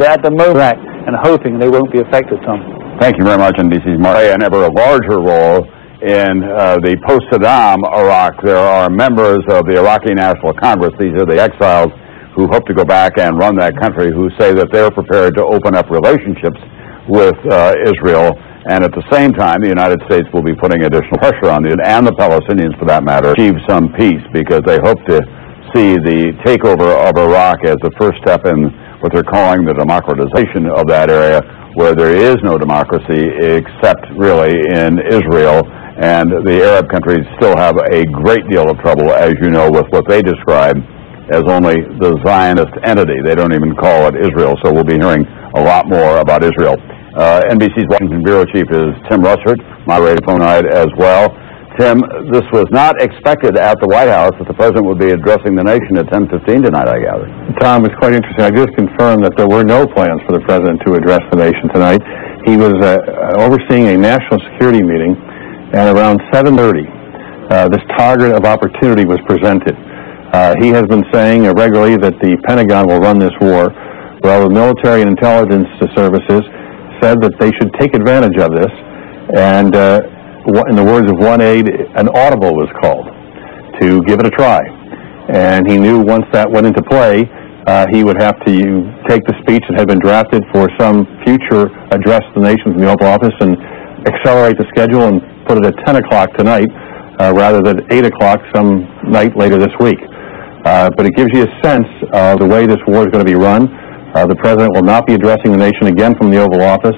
at the moment and hoping they won't be affected some. Thank you very much, NBC's Mark. And ever a larger role in the post-Saddam Iraq. There are members of the Iraqi National Congress, these are the exiles who hope to go back and run that country, who say that they're prepared to open up relationships with Israel, and at the same time the United States will be putting additional pressure on it, and the Palestinians for that matter, achieve some peace, because they hope to see the takeover of Iraq as the first step in what they're calling the democratization of that area, where there is no democracy except really in Israel, and the Arab countries still have a great deal of trouble, as you know, with what they describe as only the Zionist entity. They don't even call it Israel, so we'll be hearing a lot more about Israel. NBC's Washington Bureau Chief is Tim Russert, moderator phone night as well. Tim, this was not expected at the White House that the President would be addressing the nation at 10:15 tonight, I gather. Tom, it's quite interesting. I just confirmed that there were no plans for the President to address the nation tonight. He was overseeing a national security meeting, and around 7:30, this target of opportunity was presented. He has been saying regularly that the Pentagon will run this war. Well, the military and intelligence services said that they should take advantage of this, and in the words of one aide, an audible was called to give it a try. And he knew once that went into play, he would have to take the speech that had been drafted for some future address to the nation from the Oval Office and accelerate the schedule and put it at 10 o'clock tonight rather than 8 o'clock some night later this week. But it gives you a sense of the way this war is going to be run. The President will not be addressing the nation again from the Oval Office.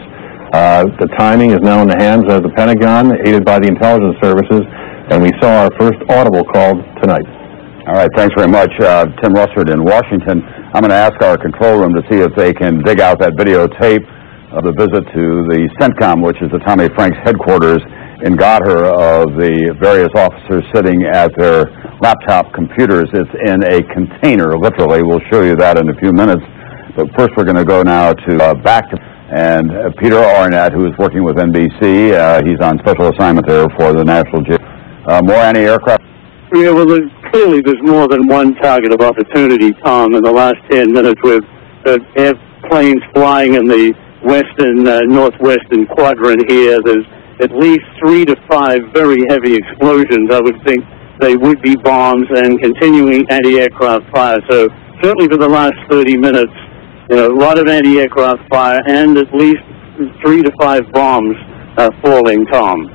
The timing is now in the hands of the Pentagon, aided by the intelligence services, and we saw our first audible called tonight. All right, thanks very much, Tim Russert in Washington. I'm going to ask our control room to see if they can dig out that videotape of the visit to the CENTCOM, which is the Tommy Franks headquarters in Goddard, of the various officers sitting at their laptop computers. It's in a container, literally. We'll show you that in a few minutes. But first we're going to go now to back to Peter Arnett, who is working with NBC. He's on special assignment there for the National Jail. More anti-aircraft. Yeah, well, clearly there's more than one target of opportunity, Tom. In the last 10 minutes, with airplanes flying in the western, northwestern quadrant here, there's at least 3 to 5 very heavy explosions. I would think they would be bombs and continuing anti-aircraft fire. So certainly for the last 30 minutes, a lot of anti-aircraft fire and at least 3 to 5 bombs falling, Tom.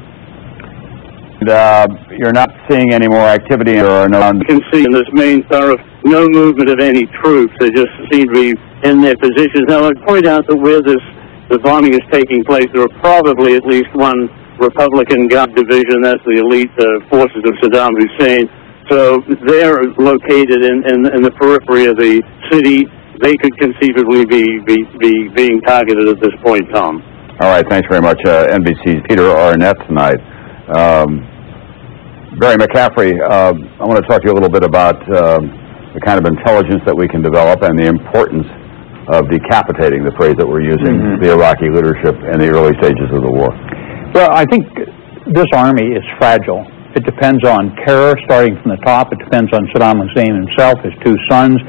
You're not seeing any more activity, or no? You can see in this main thoroughfare no movement of any troops. They just seem to be in their positions. Now, I'd point out that where the bombing is taking place, there are probably at least one Republican Guard division. That's the elite forces of Saddam Hussein. So they're located in the periphery of the city. They could conceivably be being targeted at this point, Tom. All right, thanks very much, NBC's Peter Arnett tonight. Barry McCaffrey, I want to talk to you a little bit about the kind of intelligence that we can develop and the importance of decapitating, the phrase that we're using, the Iraqi leadership in the early stages of the war. Well, I think this army is fragile. It depends on terror starting from the top. It depends on Saddam Hussein himself, his 2 sons.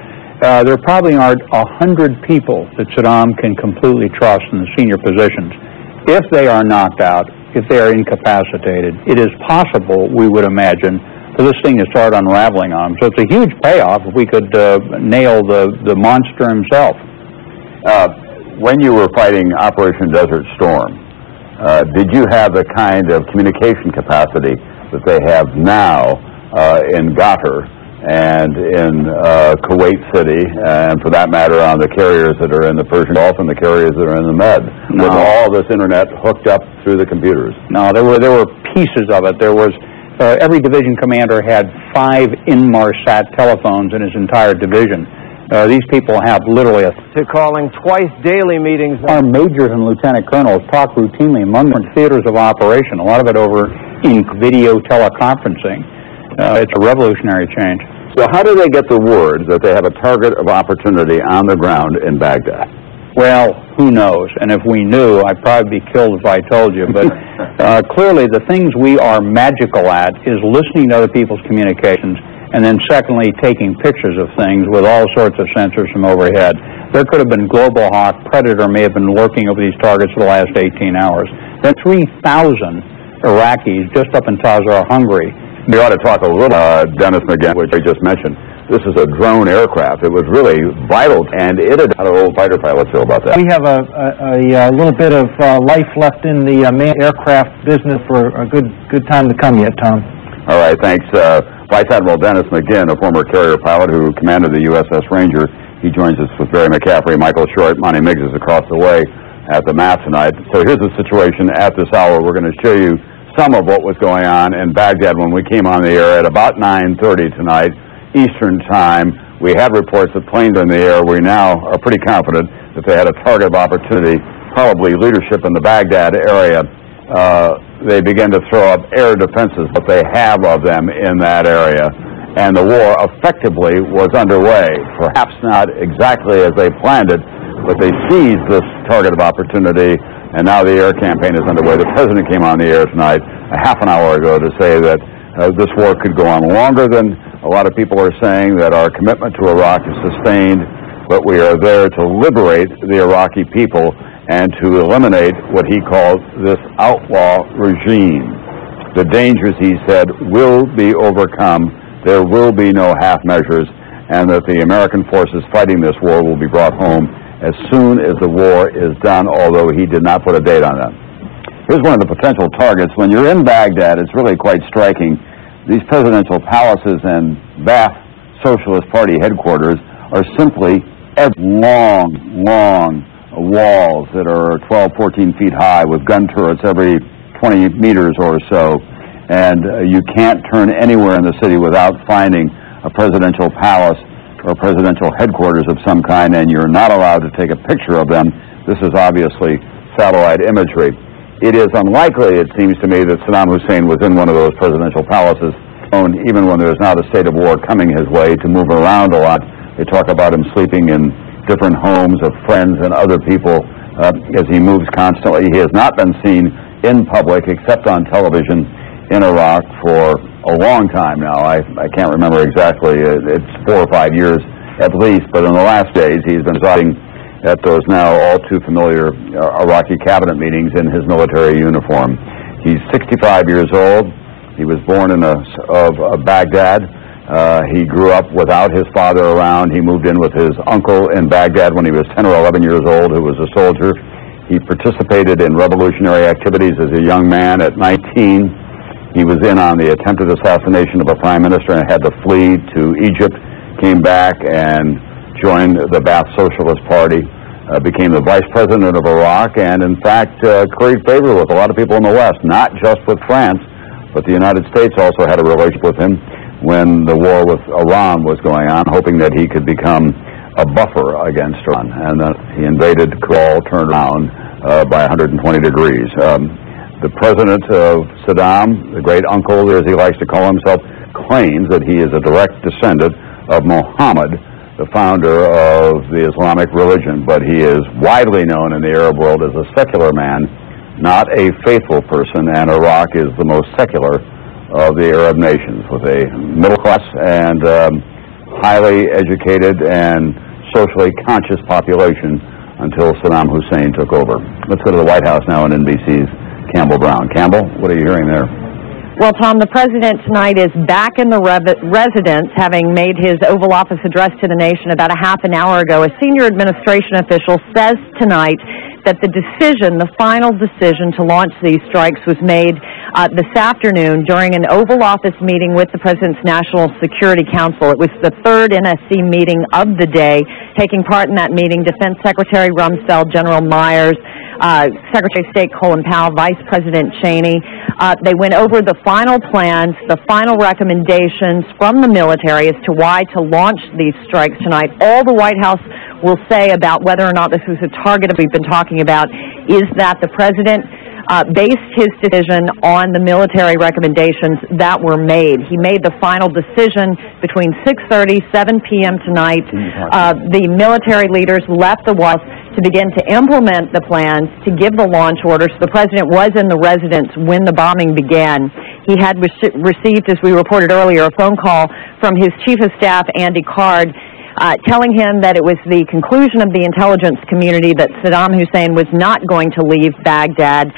There probably aren't 100 people that Saddam can completely trust in the senior positions. If they are knocked out, if they are incapacitated, it is possible, we would imagine, for this thing to start unraveling on them. So it's a huge payoff if we could nail the monster himself. When you were fighting Operation Desert Storm, did you have the kind of communication capacity that they have now in Goddard and in Kuwait City, and for that matter on the carriers that are in the Persian Gulf and the carriers that are in the Med, with all this internet hooked up through the computers? No, there were pieces of it. There was every division commander had 5 Inmarsat telephones in his entire division. These people have literally to calling twice daily meetings. Our majors and lieutenant colonels talk routinely among different theaters of operation, a lot of it over in video teleconferencing. It's a revolutionary change. So how do they get the word that they have a target of opportunity on the ground in Baghdad? Well, who knows? And if we knew, I'd probably be killed if I told you. But clearly the things we are magical at is listening to other people's communications, and then secondly, taking pictures of things with all sorts of sensors from overhead. There could have been Global Hawk, Predator may have been lurking over these targets for the last 18 hours. Then 3,000 Iraqis just up in Tazar, Hungary. We ought to talk a little, Dennis McGinn, which I just mentioned. This is a drone aircraft. It was really vital, and it had how do old fighter pilots feel about that? We have a little bit of life left in the manned aircraft business for a good time to come yet, Tom. All right, thanks. Vice Admiral Dennis McGinn, a former carrier pilot who commanded the USS Ranger. He joins us with Barry McCaffrey, Michael Short, Monty Miggs is across the way at the mast tonight. So here's the situation at this hour. We're going to show you some of what was going on in Baghdad when we came on the air at about 9:30 tonight, Eastern Time. We had reports that planes in the air. We now are pretty confident that they had a target of opportunity, probably leadership in the Baghdad area. They began to throw up air defenses, but they have of them in that area. And the war effectively was underway. Perhaps not exactly as they planned it, but they seized this target of opportunity, and now the air campaign is underway. The president came on the air tonight a half an hour ago to say that this war could go on longer than a lot of people are saying, that our commitment to Iraq is sustained, but we are there to liberate the Iraqi people and to eliminate what he calls this outlaw regime. The dangers, he said, will be overcome. There will be no half measures, and that the American forces fighting this war will be brought home as soon as the war is done, although he did not put a date on that. Here's one of the potential targets. When you're in Baghdad, it's really quite striking. These presidential palaces and Ba'ath Socialist Party headquarters are simply long walls that are 12, 14 feet high with gun turrets every 20 meters or so. And you can't turn anywhere in the city without finding a presidential palace or presidential headquarters of some kind, and you're not allowed to take a picture of them. This is obviously satellite imagery. It is unlikely, it seems to me, that Saddam Hussein was in one of those presidential palaces, even when there's not a state of war coming his way, to move around a lot. They talk about him sleeping in different homes of friends and other people as he moves constantly. He has not been seen in public except on television in Iraq for a long time now. I can't remember exactly. It's 4 or 5 years at least, but in the last days he's been residing at those now all too familiar Iraqi cabinet meetings in his military uniform. He's 65 years old. He was born in Baghdad. He grew up without his father around. He moved in with his uncle in Baghdad when he was 10 or 11 years old, who was a soldier. He participated in revolutionary activities as a young man at 19. He was in on the attempted assassination of a prime minister and had to flee to Egypt, came back and joined the Ba'ath Socialist Party, became the vice president of Iraq, and in fact curried favor with a lot of people in the West, not just with France, but the United States also had a relationship with him when the war with Iran was going on, hoping that he could become a buffer against Iran. And he invaded Kuwait, turned around by 120 degrees. The president of Saddam, the great uncle, as he likes to call himself, claims that he is a direct descendant of Muhammad, the founder of the Islamic religion, but he is widely known in the Arab world as a secular man, not a faithful person, and Iraq is the most secular of the Arab nations, with a middle class and highly educated and socially conscious population until Saddam Hussein took over. Let's go to the White House now on NBC's Campbell Brown. Campbell, what are you hearing there? Well, Tom, the president tonight is back in the residence, having made his Oval Office address to the nation about a half an hour ago. A senior administration official says tonight that the decision, the final decision to launch these strikes was made this afternoon during an Oval Office meeting with the President's National Security Council. It was the third NSC meeting of the day. Taking part in that meeting, Defense Secretary Rumsfeld, General Myers, Secretary of State Colin Powell, Vice President Cheney. They went over the final plans, the final recommendations from the military as to why to launch these strikes tonight. All the White House will say about whether or not this was a target we've been talking about is that the president based his decision on the military recommendations that were made. He made the final decision between 6:30, 7 p.m. tonight. The military leaders left the White House to begin to implement the plans, to give the launch orders. The president was in the residence when the bombing began. He had received, as we reported earlier, a phone call from his chief of staff, Andy Card, telling him that it was the conclusion of the intelligence community that Saddam Hussein was not going to leave Baghdad.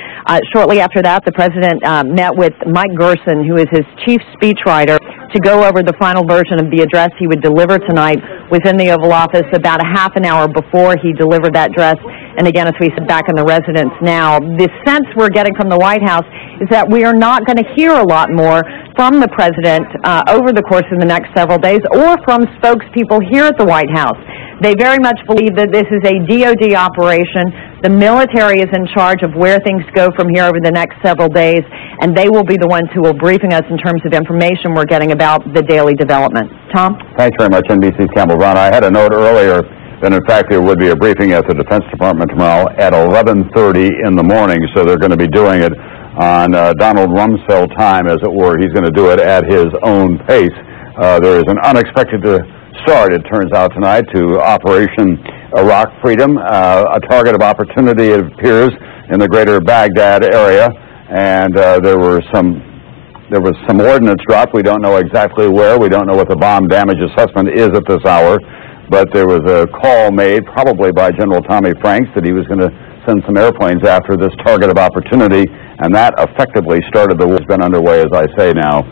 Shortly after that, the president met with Mike Gerson, who is his chief speechwriter, to go over the final version of the address he would deliver tonight. Was in the Oval Office about a half an hour before he delivered that address. And again, as we said, back in the residence now. The sense we're getting from the White House is that we are not going to hear a lot more from the president over the course of the next several days, or from spokespeople here at the White House. They very much believe that this is a DOD operation. The military is in charge of where things go from here over the next several days, and they will be the ones who will briefing us in terms of information we're getting about the daily development. Tom? Thanks very much, NBC's Campbell Brown. I had a note earlier that, in fact, there would be a briefing at the Defense Department tomorrow at 11:30 in the morning, so they're going to be doing it on Donald Rumsfeld time, as it were. He's going to do it at his own pace. There is an unexpected start, it turns out, tonight to Operation Iraq Freedom, a target of opportunity, it appears, in the greater Baghdad area. And there was some ordnance dropped. We don't know exactly where. We don't know what the bomb damage assessment is at this hour. But there was a call made, probably by General Tommy Franks, that he was going to send some airplanes after this target of opportunity, and that effectively started the war. It's been underway, as I say now,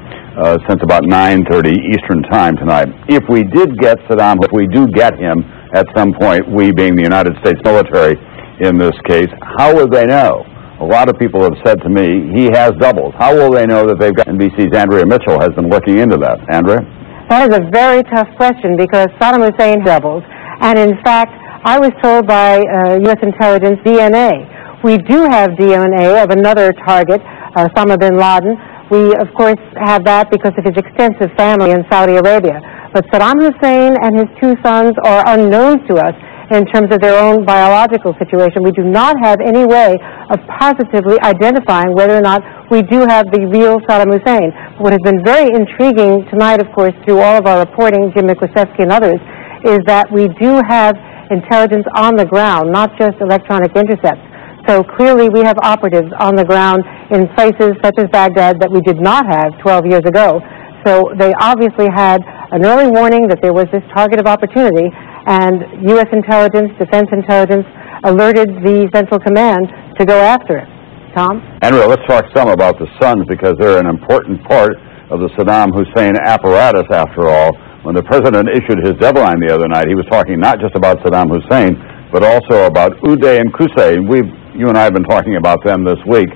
since about 9:30 Eastern Time tonight. If we did get Saddam, if we do get him at some point, we being the United States military in this case, how would they know? A lot of people have said to me, he has doubles. How will they know that they've got? NBC's Andrea Mitchell has been looking into that. Andrea? That is a very tough question, because Saddam Hussein doubles. And in fact, I was told by U.S. intelligence DNA. We do have DNA of another target, Osama bin Laden. We, of course, have that because of his extensive family in Saudi Arabia. But Saddam Hussein and his two sons are unknown to us in terms of their own biological situation. We do not have any way of positively identifying whether or not we do have the real Saddam Hussein. What has been very intriguing tonight, of course, through all of our reporting, Jim Miklashevsky and others, is that we do have intelligence on the ground, not just electronic intercepts. So clearly we have operatives on the ground in places such as Baghdad that we did not have 12 years ago. So they obviously had an early warning that there was this target of opportunity, and U.S. intelligence, defense intelligence, alerted the Central Command to go after it. Tom? Andrea, let's talk some about the sons, because they're an important part of the Saddam Hussein apparatus, after all. When the president issued his deadline the other night, he was talking not just about Saddam Hussein, but also about Uday and Qusay. You and I have been talking about them this week.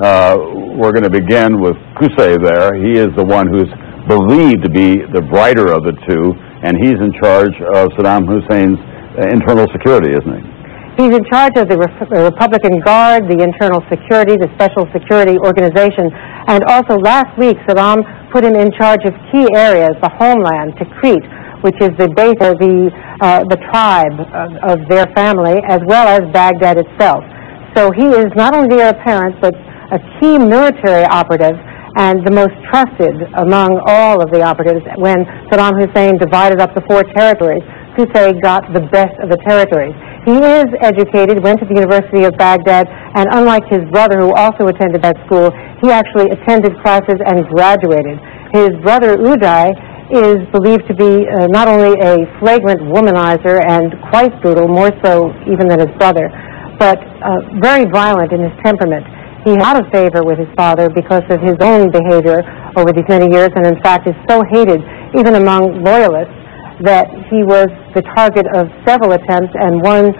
We're going to begin with Qusay there. He is the one who's believed to be the brighter of the two, and he's in charge of Saddam Hussein's internal security, isn't he? He's in charge of the Republican Guard, the Internal Security, the Special Security Organization, and also last week Saddam put him in charge of key areas, the homeland, Tikrit, which is the base of the tribe of their family, as well as Baghdad itself. So he is not only the heir apparent, but a key military operative, and the most trusted among all of the operatives. When Saddam Hussein divided up the four territories, Qusay got the best of the territories. He is educated, went to the University of Baghdad, and unlike his brother, who also attended that school, he actually attended classes and graduated. His brother, Uday, is believed to be not only a flagrant womanizer and quite brutal, more so even than his brother, but very violent in his temperament. He is out of favor with his father because of his own behavior over these many years, and in fact is so hated even among loyalists that he was the target of several attempts and one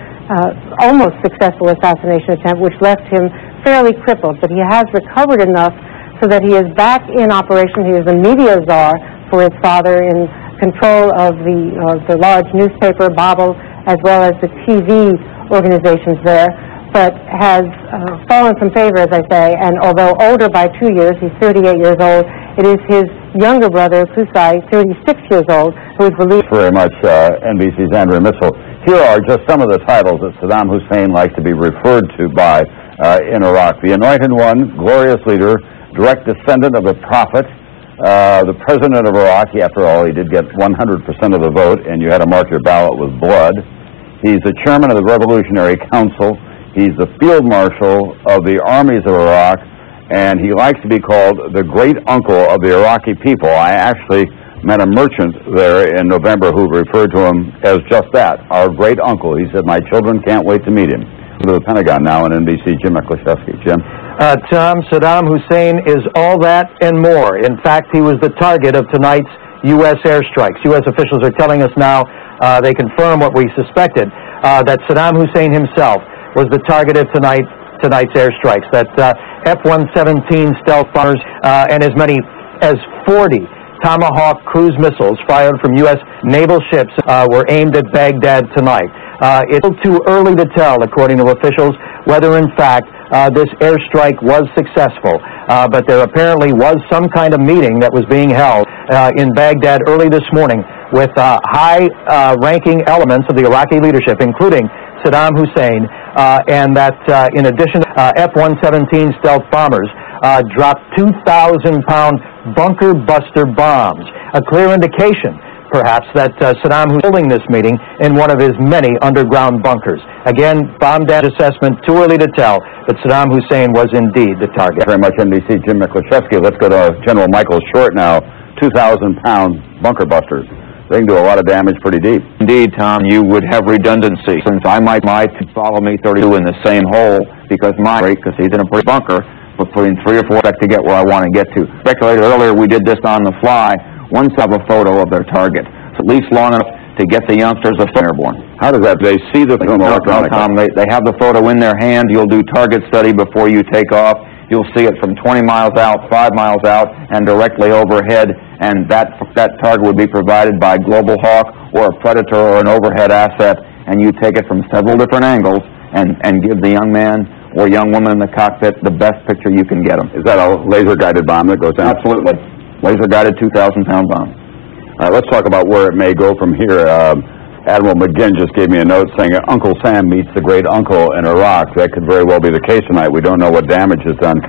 almost successful assassination attempt, which left him fairly crippled. But he has recovered enough so that he is back in operation. He is a media czar for his father, in control of the large newspaper, Babel, as well as the TV organizations there, but has fallen from favor, as I say, and although older by 2 years, he's 38 years old, it is his younger brother, Qusay, 36 years old, who is released. Very much, NBC's Andrea Mitchell. Here are just some of the titles that Saddam Hussein likes to be referred to by in Iraq. The Anointed One, Glorious Leader, Direct Descendant of the Prophet, the President of Iraq. After all, he did get 100% of the vote, and you had to mark your ballot with blood. He's the Chairman of the Revolutionary Council. He's the Field Marshal of the armies of Iraq, and he likes to be called the great uncle of the Iraqi people. I actually met a merchant there in November who referred to him as just that, our great uncle. He said, "My children can't wait to meet him." To the Pentagon now on NBC, Jim McLeshevsky. Jim? Tom, Saddam Hussein is all that and more. In fact, he was the target of tonight's U.S. airstrikes. U.S. officials are telling us now, they confirm what we suspected, that Saddam Hussein himself was the target of tonight's airstrikes, that F-117 stealth bombers and as many as 40 Tomahawk cruise missiles fired from U.S. naval ships were aimed at Baghdad tonight. It's still too early to tell, according to officials, whether in fact this airstrike was successful. But there apparently was some kind of meeting that was being held in Baghdad early this morning with high-ranking elements of the Iraqi leadership, including Saddam Hussein, and that in addition, F-117 stealth bombers dropped 2,000-pound bunker buster bombs, a clear indication perhaps that Saddam was holding this meeting in one of his many underground bunkers. Again, bomb damage assessment, too early to tell, but Saddam Hussein was indeed the target. Very much NBC, Jim McLeshevsky. Let's go to General Michael Short now. 2,000-pound bunker busters. They can do a lot of damage pretty deep. Indeed, Tom, you would have redundancy, since I might follow me 32 in the same hole, because he's in a pretty bunker, between 3 or 4 to get where I want to get to. Speculated earlier, we did this on the fly. Once have a photo of their target. It's at least long enough to get the youngsters of airborne. How does that? They see the film electronically? Tom, they have the photo in their hand. You'll do target study before you take off. You'll see it from 20 miles out, 5 miles out, and directly overhead. And that target would be provided by Global Hawk or a Predator or an overhead asset. And you take it from several different angles and give the young man or young woman in the cockpit the best picture you can get them. Is that a laser-guided bomb that goes down? Absolutely. Laser-guided 2,000-pound bomb. All right, let's talk about where it may go from here. Admiral McGinn just gave me a note saying Uncle Sam meets the great uncle in Iraq. That could very well be the case tonight. We don't know what damage is done.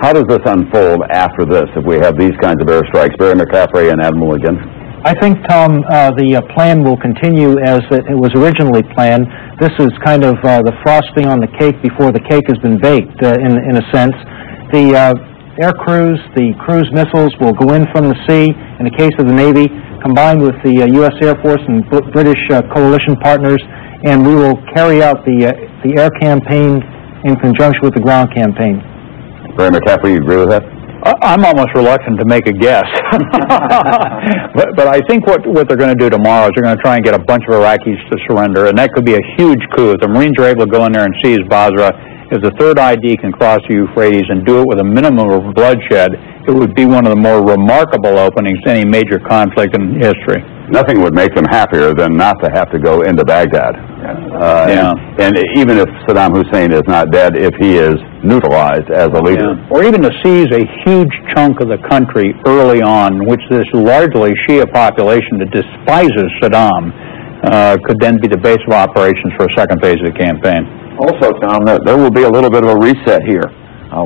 How does this unfold after this if we have these kinds of airstrikes? Barry McCaffrey and Admiral McGinn. I think, Tom, the plan will continue as it was originally planned. This is kind of the frosting on the cake before the cake has been baked, in a sense. The air crews, the cruise missiles will go in from the sea, in the case of the Navy, combined with the U.S. Air Force and British coalition partners, and we will carry out the air campaign in conjunction with the ground campaign. Barry McCaffrey, you agree with that? I'm almost reluctant to make a guess. but I think what they're going to do tomorrow is they're going to try and get a bunch of Iraqis to surrender, and that could be a huge coup. If the Marines are able to go in there and seize Basra, if the Third ID can cross the Euphrates and do it with a minimum of bloodshed, it would be one of the more remarkable openings to any major conflict in history. Nothing would make them happier than not to have to go into Baghdad. And even if Saddam Hussein is not dead, if he is neutralized as a leader. Yeah. Or even to seize a huge chunk of the country early on, which this largely Shia population that despises Saddam could then be the base of operations for a second phase of the campaign. Also, Tom, there will be a little bit of a reset here.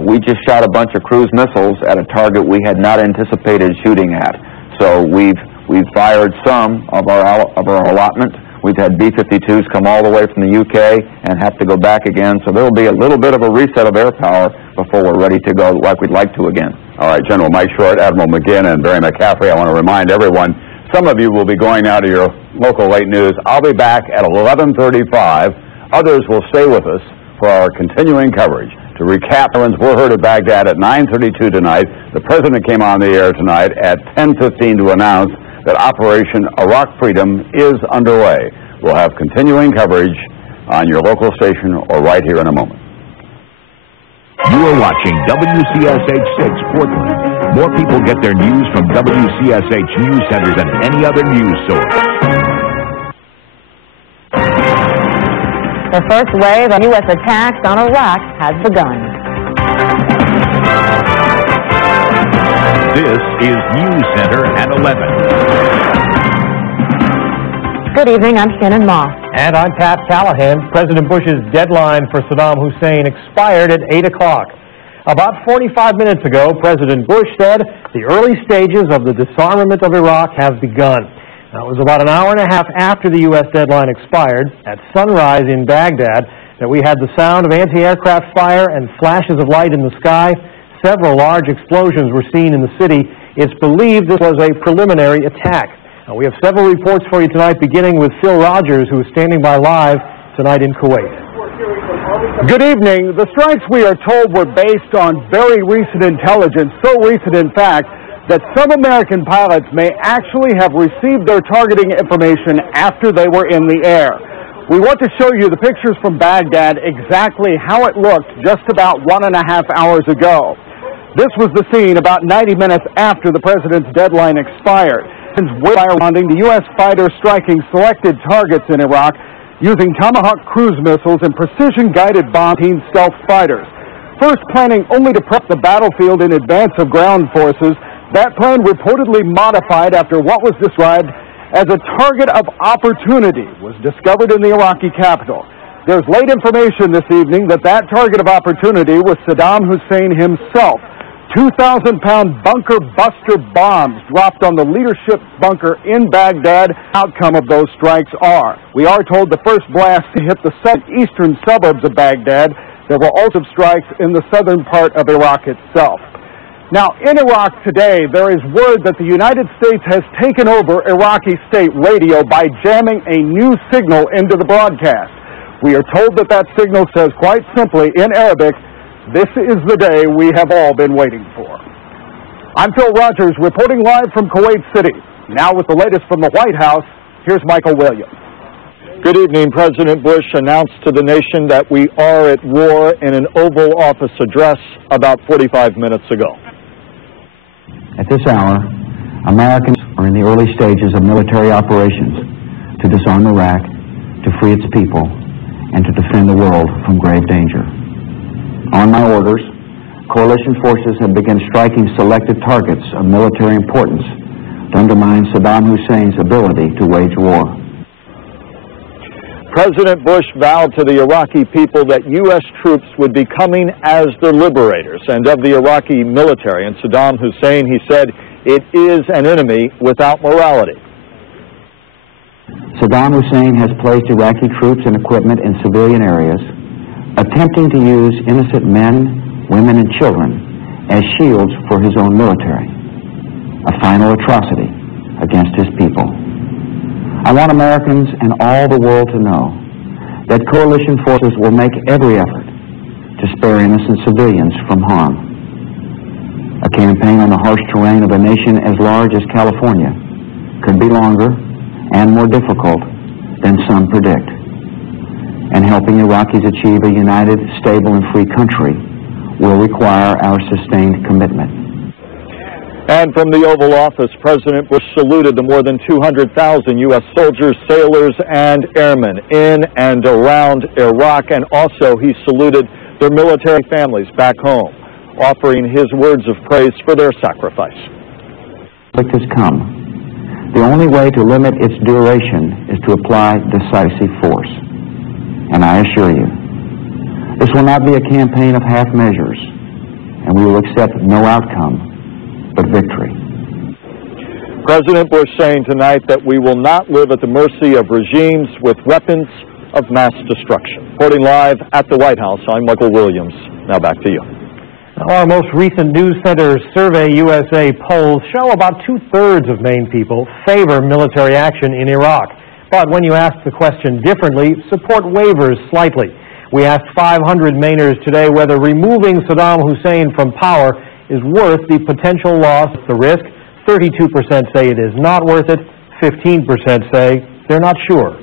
We just shot a bunch of cruise missiles at a target we had not anticipated shooting at. So we've fired some of our allotment. We've had B-52s come all the way from the UK and have to go back again. So there will be a little bit of a reset of air power before we're ready to go like we'd like to again. All right, General Mike Short, Admiral McGinn, and Barry McCaffrey, I want to remind everyone, some of you will be going now to your local late news. I'll be back at 11:35. Others will stay with us for our continuing coverage. To recap, we're heard at Baghdad at 9:32 tonight. The President came on the air tonight at 10:15 to announce that Operation Iraq Freedom is underway. We'll have continuing coverage on your local station or right here in a moment. You are watching WCSH 6 Portland. More people get their news from WCSH News Center than any other news source. The first wave of U.S. attacks on Iraq has begun. This is News Center at 11. Good evening, I'm Shannon Moss. And I'm Pat Callahan. President Bush's deadline for Saddam Hussein expired at 8 o'clock. About 45 minutes ago, President Bush said the early stages of the disarmament of Iraq have begun. Now, it was about an hour and a half after the U.S. deadline expired, at sunrise in Baghdad, that we had the sound of anti-aircraft fire and flashes of light in the sky. Several large explosions were seen in the city, It's believed this was a preliminary attack. Now, we have several reports for you tonight, beginning with Phil Rogers, who is standing by live tonight in Kuwait. Good evening. The strikes, we are told, were based on very recent intelligence, so recent in fact that some American pilots may actually have received their targeting information after they were in the air. We want to show you the pictures from Baghdad, exactly how it looked just about 1.5 hours ago. This was the scene about 90 minutes after the president's deadline expired. Responding to U.S. fighters striking selected targets in Iraq using Tomahawk cruise missiles and precision-guided bomb-team stealth fighters. First planning only to prep the battlefield in advance of ground forces, that plan reportedly modified after what was described as a target of opportunity was discovered in the Iraqi capital. There's late information this evening that that target of opportunity was Saddam Hussein himself. 2,000-pound bunker buster bombs dropped on the leadership bunker in Baghdad. Outcome of those strikes are. We are told the first blast hit the eastern suburbs of Baghdad. There were also strikes in the southern part of Iraq itself. Now, in Iraq today, there is word that the United States has taken over Iraqi state radio by jamming a new signal into the broadcast. We are told that that signal says quite simply in Arabic, "This is the day we have all been waiting for." I'm Phil Rogers reporting live from Kuwait City. Now with the latest from the White House, here's Michael Williams. Good evening. President Bush announced to the nation that we are at war in an Oval Office address about 45 minutes ago. At this hour, Americans are in the early stages of military operations to disarm Iraq, to free its people, and to defend the world from grave danger. On my orders, coalition forces have begun striking selected targets of military importance to undermine Saddam Hussein's ability to wage war. President Bush vowed to the Iraqi people that U.S. troops would be coming as their liberators, and of the Iraqi military and Saddam Hussein, he said, it is an enemy without morality. Saddam Hussein has placed Iraqi troops and equipment in civilian areas, attempting to use innocent men, women, and children as shields for his own military, a final atrocity against his people. I want Americans and all the world to know that coalition forces will make every effort to spare innocent civilians from harm. A campaign on the harsh terrain of a nation as large as California could be longer and more difficult than some predict. And helping Iraqis achieve a united, stable, and free country will require our sustained commitment. And from the Oval Office, President Bush saluted the more than 200,000 U.S. soldiers, sailors, and airmen in and around Iraq, and also he saluted their military families back home, offering his words of praise for their sacrifice. Conflict has come. The only way to limit its duration is to apply decisive force. And I assure you, this will not be a campaign of half measures, and we will accept no outcome but victory. President Bush saying tonight that we will not live at the mercy of regimes with weapons of mass destruction. Reporting live at the White House, I'm Michael Williams. Now back to you. Our most recent News Center Survey USA polls show about 2/3 of Maine people favor military action in Iraq. But when you ask the question differently, support wavers slightly. We asked 500 Mainers today whether removing Saddam Hussein from power is worth the potential loss, the risk. 32% say it is not worth it. 15% say they're not sure.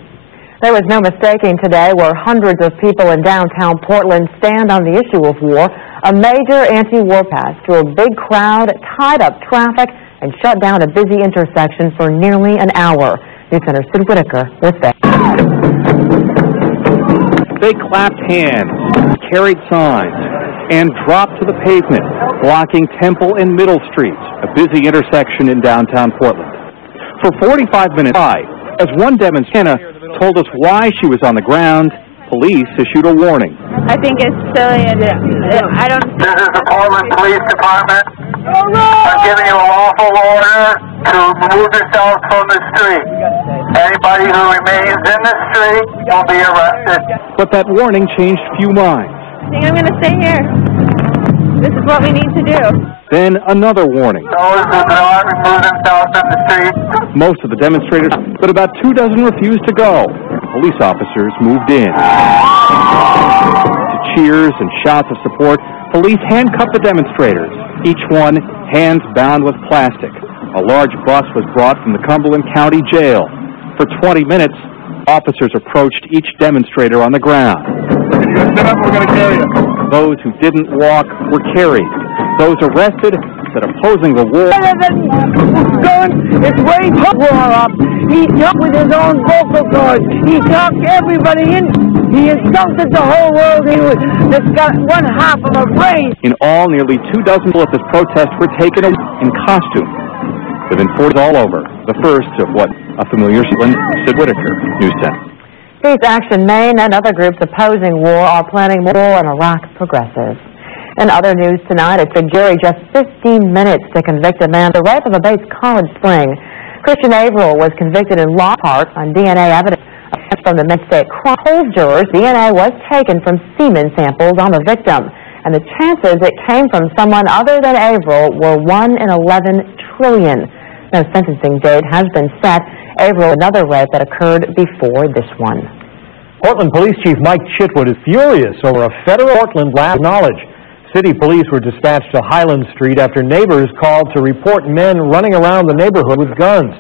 There was no mistaking today where hundreds of people in downtown Portland stand on the issue of war. A major anti-war pass drew a big crowd, tied up traffic, and shut down a busy intersection for nearly an hour. News Center Sid Whitaker with that. They clapped hands, carried signs, and dropped to the pavement, blocking Temple and Middle Streets, a busy intersection in downtown Portland. For 45 minutes, as one demonstrator told us why she was on the ground, police issued a warning. I think it's silly, and I don't... This is the Portland Police Department. I'm giving you a lawful order to remove yourselves from the street. Anybody who remains in the street will be arrested. But that warning changed few minds. I think I'm going to stay here. This is what we need to do. Then another warning. Those who cannot remove themselves from the street. Most of the demonstrators, but about 24 refused to go. Police officers moved in. To cheers and shots of support, police handcuffed the demonstrators, each one hands bound with plastic. A large bus was brought from the Cumberland County Jail. For 20 minutes, officers approached each demonstrator on the ground. You're sit up, we're going to carry you. Those who didn't walk were carried. Those arrested said opposing the war. It's way war up. He jumped with his own vocal cords. He knocked everybody in. He insulted the whole world. He's got one half of a brain. In all, nearly 24 people at this protest were taken in costume. There have been 40 all over. The first of what a familiar Sid Whitaker, News 10. Peace Action Maine and other groups opposing war are planning more in Iraq progressives. In other news tonight, it took jury just 15 minutes to convict a man of the rape of a Bates College Spring. Christian Averill was convicted in Lockhart on DNA evidence from the Mid-State Crime. Jurors, DNA was taken from semen samples on the victim, and the chances it came from someone other than Averill were 1 in 11 trillion. No sentencing date has been set. Averill, another rape that occurred before this one. Portland Police Chief Mike Chitwood is furious over a federal Portland lack of knowledge. City police were dispatched to Highland Street after neighbors called to report men running around the neighborhood with guns.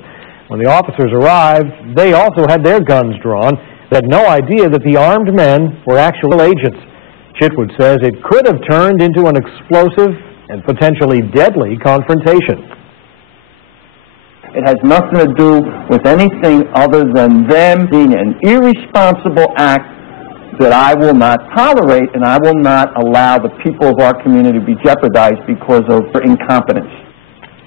When the officers arrived, they also had their guns drawn. They had no idea that the armed men were actual agents. Chitwood says it could have turned into an explosive and potentially deadly confrontation. It has nothing to do with anything other than them being an irresponsible act that I will not tolerate, and I will not allow the people of our community to be jeopardized because of their incompetence.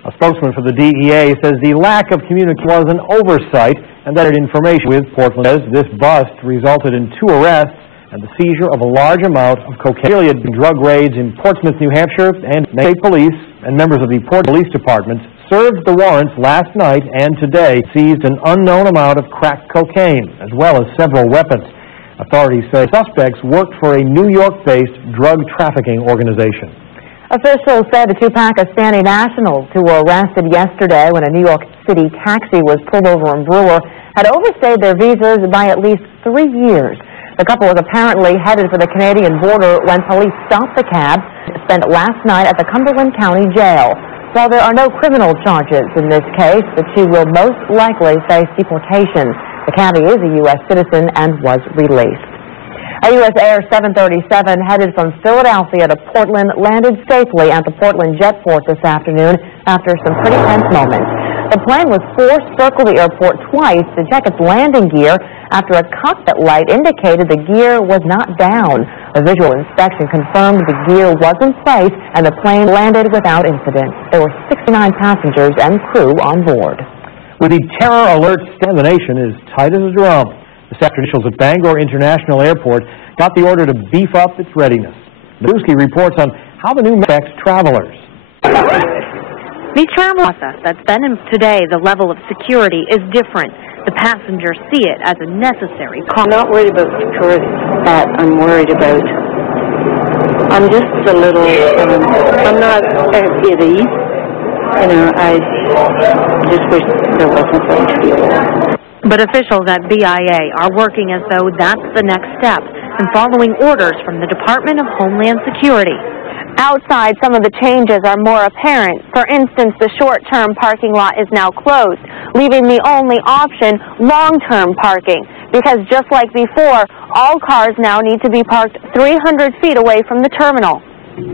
A spokesman for the DEA says the lack of communication was an oversight and that information with Portland says this bust resulted in 2 arrests and the seizure of a large amount of cocaine. Had been drug raids in Portsmouth, New Hampshire, and state police and members of the Portland Police Department served the warrants last night and today, seized an unknown amount of crack cocaine as well as several weapons. Authorities say suspects worked for a New York-based drug trafficking organization. Officials say the 2 Pakistani nationals who were arrested yesterday when a New York City taxi was pulled over in Brewer had overstayed their visas by at least 3 years. The couple was apparently headed for the Canadian border when police stopped the cab, spent last night at the Cumberland County Jail. While there are no criminal charges in this case, the 2 will most likely face deportation. The cabbie is a U.S. citizen and was released. A U.S. Air 737 headed from Philadelphia to Portland landed safely at the Portland Jetport this afternoon after some pretty tense moments. The plane was forced to circle the airport twice to check its landing gear after a cockpit light indicated the gear was not down. A visual inspection confirmed the gear was in place and the plane landed without incident. There were 69 passengers and crew on board. With the terror alert, the nation is tight as a drum. This afternoon, officials at Bangor International Airport got the order to beef up its readiness. Maduski reports on how the new affects travelers. The travel process that's been in today, the level of security is different. The passengers see it as a necessary call. I'm not worried about security. That I'm worried about. I'm just a little. I'm not at ease. You know, I just wish there wasn't going to be a war. But officials at BIA are working as though that's the next step and following orders from the Department of Homeland Security. Outside, some of the changes are more apparent. For instance, the short-term parking lot is now closed, leaving the only option long-term parking. Because just like before, all cars now need to be parked 300 feet away from the terminal.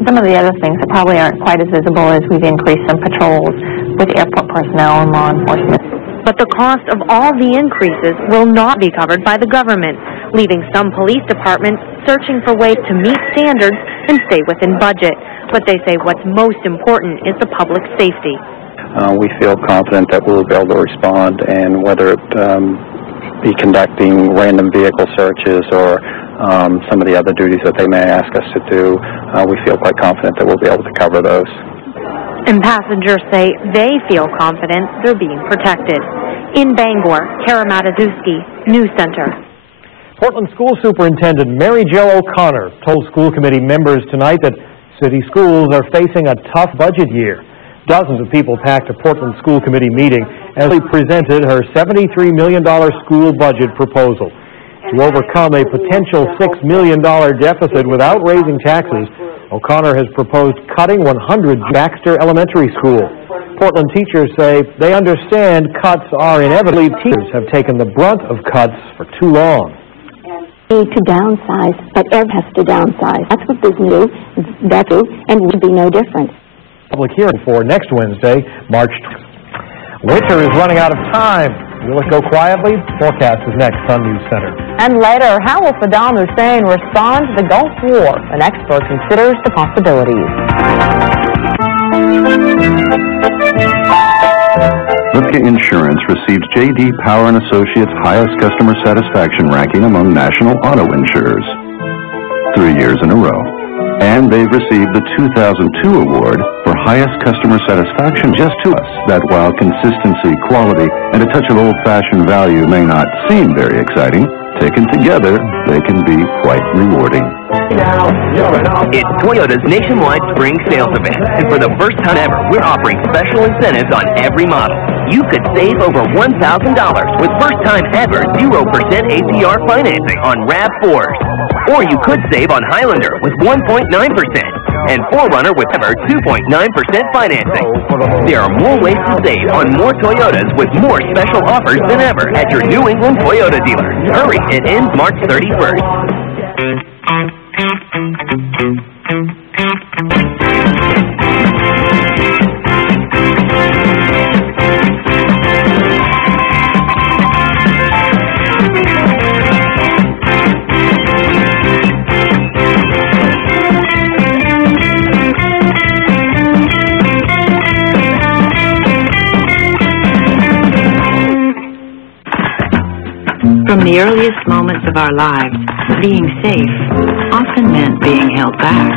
Some of the other things that probably aren't quite as visible as we've increased some patrols with airport personnel and law enforcement. But the cost of all the increases will not be covered by the government, leaving some police departments searching for ways to meet standards and stay within budget. But they say what's most important is the public safety. We feel confident that we'll be able to respond, and whether it be conducting random vehicle searches or some of the other duties that they may ask us to do, we feel quite confident that we'll be able to cover those. And passengers say they feel confident they're being protected. In Bangor, Kara Mataduski, News Center. Portland School Superintendent Mary Jo O'Connor told school committee members tonight that City schools are facing a tough budget year. Dozens of people packed a Portland School Committee meeting as they presented her $73 million school budget proposal. To overcome a potential $6 million deficit without raising taxes, O'Connor has proposed cutting 100 Baxter Elementary School. Portland teachers say they understand cuts are inevitable. Teachers have taken the brunt of cuts for too long. Need to downsize, but everyone has to downsize. That's what this new, that's new, and would be no different. Public hearing for next Wednesday, March 20th. Winter is running out of time. Will it go quietly? Forecast is next on News Center. And later, how will Saddam Hussein respond to the Gulf War? An expert considers the possibilities. Lipka Insurance receives J.D. Power & Associates' highest customer satisfaction ranking among national auto insurers 3 years in a row. And they've received the 2002 award for highest customer satisfaction. Just to us that while consistency, quality, and a touch of old-fashioned value may not seem very exciting, taken together, they can be quite rewarding. It's Toyota's nationwide spring sales event, and for the first time ever, we're offering special incentives on every model. You could save over $1,000 with first-time ever 0% APR financing on RAV4s. Or you could save on Highlander with 1.9% and 4Runner with ever 2.9% financing. There are more ways to save on more Toyotas with more special offers than ever at your New England Toyota dealer. Hurry, it ends March 31st. From the earliest moments of our lives, being safe often meant being held back.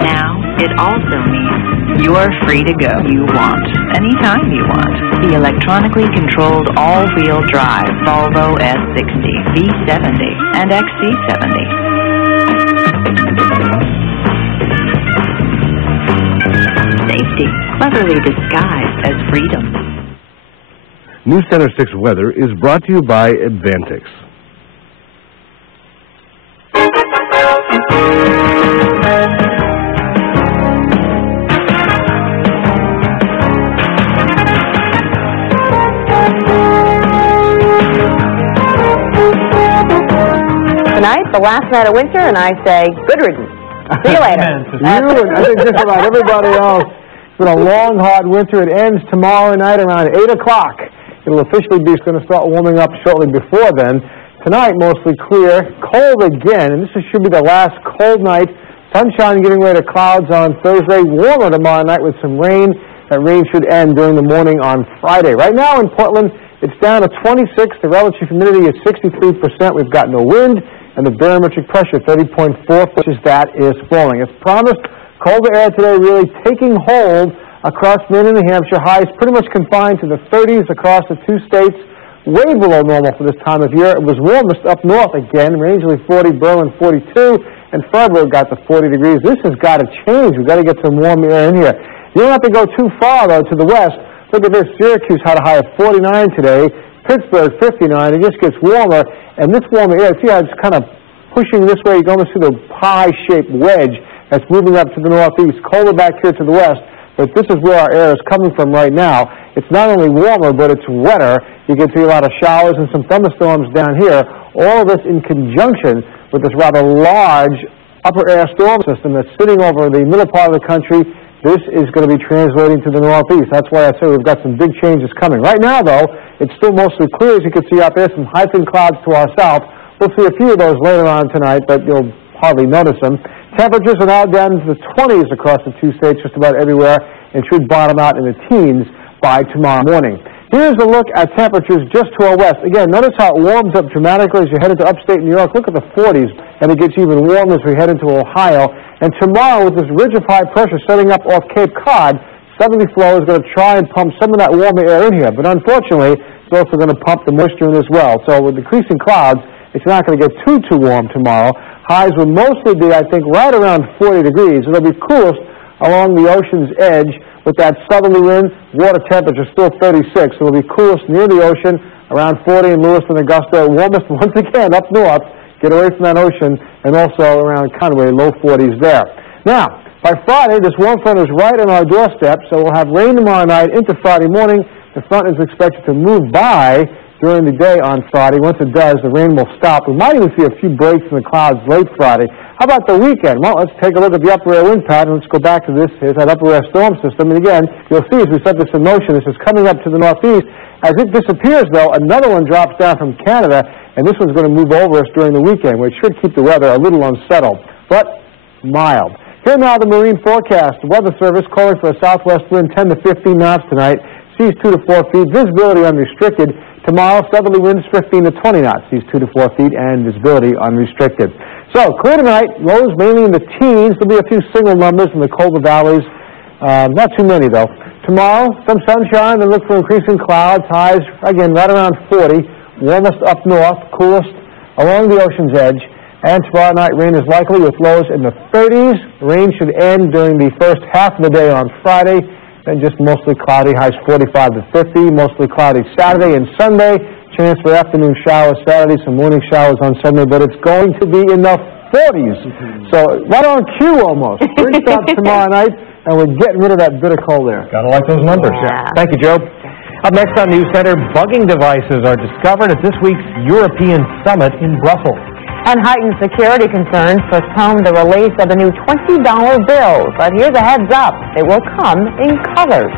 Now, it also means you're free to go you want, anytime you want. The electronically controlled all-wheel drive Volvo S60, V70, and XC70. Safety, cleverly disguised as freedom. News Center 6 weather is brought to you by Advantix. Tonight, the last night of winter, and I say, good riddance. See you later. You and I think just about everybody else. It's been a long, hard winter. It ends tomorrow night around 8 o'clock. It'll officially be going to start warming up shortly before then. Tonight, mostly clear, cold again, and this should be the last cold night. Sunshine giving way to clouds on Thursday, warmer tomorrow night with some rain. That rain should end during the morning on Friday. Right now in Portland, it's down to 26. The relative humidity is 63%. We've got no wind, and the barometric pressure, 30.4, which is that is falling. As promised, colder air today really taking hold across Maine and New Hampshire. Highs pretty much confined to the 30s across the two states, way below normal for this time of year. It was warmest up north again, Rangeley 40, Berlin 42, and Freiburg got to 40 degrees. This has got to change. We've got to get some warm air in here. You don't have to go too far, though, to the west. Look at this. Syracuse had a high of 49 today. Pittsburgh 59. It just gets warmer, and this warmer air, see how it's kind of pushing this way. You can almost see the pie-shaped wedge that's moving up to the northeast, colder back here to the west. But this is where our air is coming from right now. It's not only warmer, but it's wetter. You can see a lot of showers and some thunderstorms down here. All of this in conjunction with this rather large upper air storm system that's sitting over the middle part of the country. This is going to be translating to the northeast. That's why I say we've got some big changes coming. Right now, though, it's still mostly clear, as you can see out there, some high-thin clouds to our south. We'll see a few of those later on tonight, but you'll hardly notice them. Temperatures are now down into the 20s across the two states, just about everywhere, and should bottom out in the teens by tomorrow morning. Here's a look at temperatures just to our west. Again, notice how it warms up dramatically as you head into upstate New York. Look at the 40s, and it gets even warmer as we head into Ohio. And tomorrow, with this ridge of high pressure setting up off Cape Cod, southerly flow is going to try and pump some of that warmer air in here. But unfortunately, it's also going to pump the moisture in as well. So with decreasing clouds, it's not going to get too warm tomorrow. Highs will mostly be, I think, right around 40 degrees. It'll be coolest along the ocean's edge with that southerly wind. Water temperature still 36. It'll be coolest near the ocean, around 40 in Lewiston, Augusta. Warmest once again up north. Get away from that ocean, and also around Conway, low 40s there. Now, by Friday, this warm front is right on our doorstep, so we'll have rain tomorrow night into Friday morning. The front is expected to move by during the day on Friday. Once it does, the rain will stop. We might even see a few breaks in the clouds late Friday. How about the weekend? Well, let's take a look at the upper air wind pattern. Let's go back to this. Here's that upper air storm system. And again, you'll see as we set this in motion, this is coming up to the northeast. As it disappears, though, another one drops down from Canada, and this one's going to move over us during the weekend, which should keep the weather a little unsettled, but mild. Here now the marine forecast. The Weather Service calling for a southwest wind 10 to 15 knots tonight. Seas 2 to 4 feet. Visibility unrestricted. Tomorrow, southerly winds 15 to 20 knots. Seas 2 to 4 feet and visibility unrestricted. So, clear tonight. Lows mainly in the teens. There'll be a few single numbers in the colder valleys. Not too many, though. Tomorrow, some sunshine. Then look for increasing clouds. Highs, again, right around 40. Warmest up north. Coolest along the ocean's edge. And tomorrow night, rain is likely with lows in the 30s. The rain should end during the first half of the day on Friday. Then just mostly cloudy, highs 45 to 50. Mostly cloudy Saturday and Sunday. Chance for afternoon showers Saturday, some morning showers on Sunday, but it's going to be in the 40s. So right on cue almost. Spring starts tomorrow night, and we're getting rid of that bitter cold there. Gotta like those numbers. Yeah. Thank you, Joe. Up next on News Center, bugging devices are discovered at this week's European Summit in Brussels. And heightened security concerns postpone the release of the new $20 bills. But here's a heads up. It will come in colors.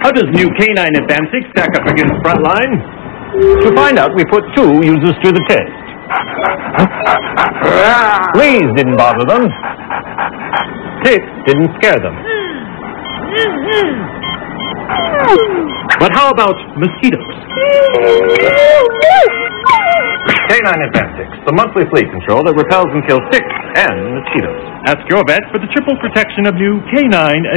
How does new K9 Advanced stack up against Frontline? To find out, we put 2 users to the test. Fleas didn't bother them. Ticks didn't scare them. But how about mosquitoes? K9 Advanced, the monthly flea control that repels and kills ticks and mosquitoes. Ask your vet for the triple protection of new K9.